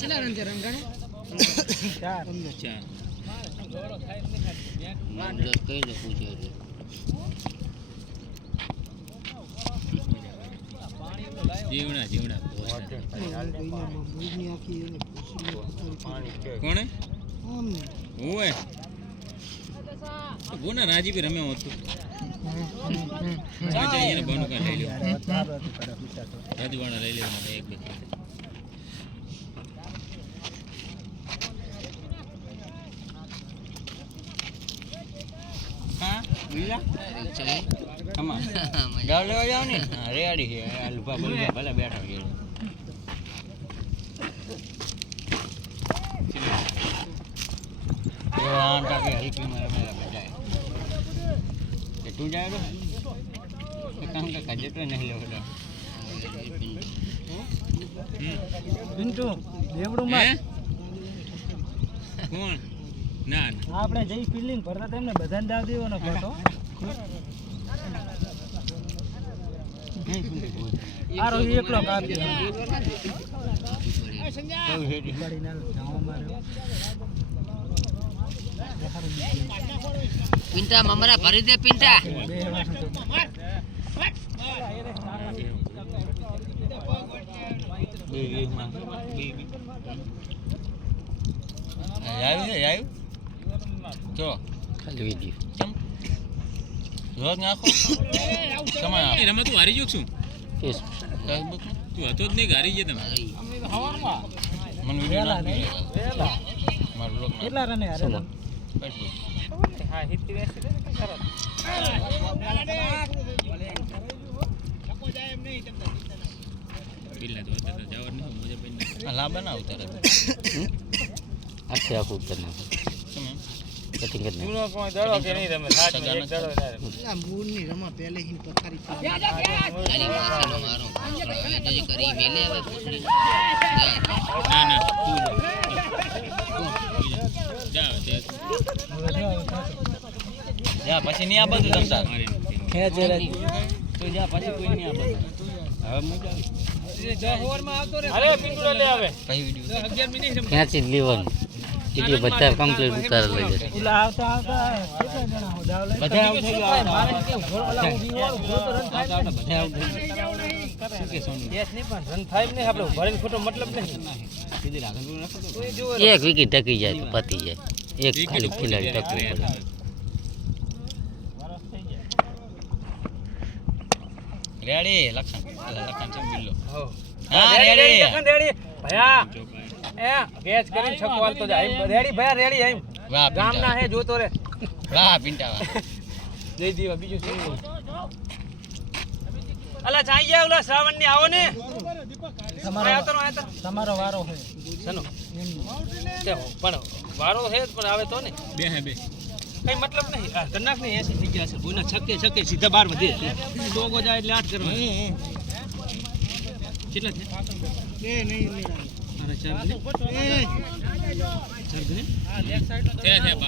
ચલા run છે રંગાણે 4 માન દસ કઈ ને પૂછે જીવણા જીવણા કોણે ઓય બોના રાજી ભી રમ્યો હતો એને બનું કા લઈ લ્યો રાજવાણા લઈ લેવાનો એક બે હા બીજા કમા ગાવ લેવા જાવ ને રેડી છે અલ્ફા બોલવા ભલે બેઠા છે આંટા કે હલકી માં રમેલા બજાય કે તું જાય તો કામ કે કાજે તો નહીં લેવડો પિન્ટુ દેવડું માં કોણ ના આપણે જઈ ફિલ્ડિંગ ભરતા તેમને બધાને દાવ દેવાનો ફોટો આરો એકલો કાપી સંજય ગાડી ના જાવ માર્યો પિંટા મમરા ભરી દે પિંટા આવ્યું તો ખાલી વિડિયો ચમ રોજ નાખો સમય રમત તું હારી જો છું તું હતો જ નહીં હારી ગયા તમે મને વિડિયો મારો લોક કેટલા રને હારે હા હિતી વેસી દે સરસ ચકો જાય એમ નહીં તમને બિલ્લા તો હતા જવર નહીં મુજે બેન લાંબા ના ઉતરે આખે આખું ઉતર ના કટિંગ કરને તું કોઈ દડો કે નહીં તમે સાચ માં એક દડો ના આ મૂળ ની રમા પહેલે હિન પથારી અરે મારો મારો જે કરી મેલે હવે પૂછડી ના ના તું જા જા પછી ની આ બધું તમતા હે જરા તું જા પછી કોઈ ની આ બધું હવે મજા જા ઓવર માં આવતો રે અરે પિંટુ લે આવે પછી વિડિયો 11 મિનિટ ક્યાંથી લેવાનું ટીટી બધા કમ્પ્લીટ ઉતાર લઈ જશે ઉલા આવતા આવતા કેટલા જણા હો દાવ લઈ બધા આઉટ થઈ ગયા મારે કે ગોળ વાળા ઉભી હોય ગોળ તો રન થાય બધા આઉટ થઈ ગયા શું કે સોનું કેસ નહીં પણ રન થાય નહીં આપણે ભરેલ ફોટો મતલબ નહીં સીધી આગળ રાખો તો એક વિકેટ ટકી જાય તો પતી જાય એક ખાલી ખેલાડી ટકવું પડે રેડી લખન છે બિલ્લો હા રેડી લખન રેડી ભયા એ કેચ કરીને છકવાલ તો જાય રેડી ભયા રેડી એમ વાહ ગામના હે જોતો રે વાહ પિંટા વાહ જઈ દીવા બીજું શું અલા ચાઈ ગયા ઓલા શ્રાવણ ની આવો ને તમારો વારો છે સનો પણ વારો છે પણ આવે તો ને બે હે બે કઈ મતલબ નહીં કનાક ને 80 થઈ ગયા છે બોના છક્કે છક્કે સીધા 12 વધે દોગો જાય એટલે 8 કરવા કેટલા છે બે નહીં મેરા અરે ચાર ગને ચાર ગને હા લેફ્ટ સાઈડ તો છે 12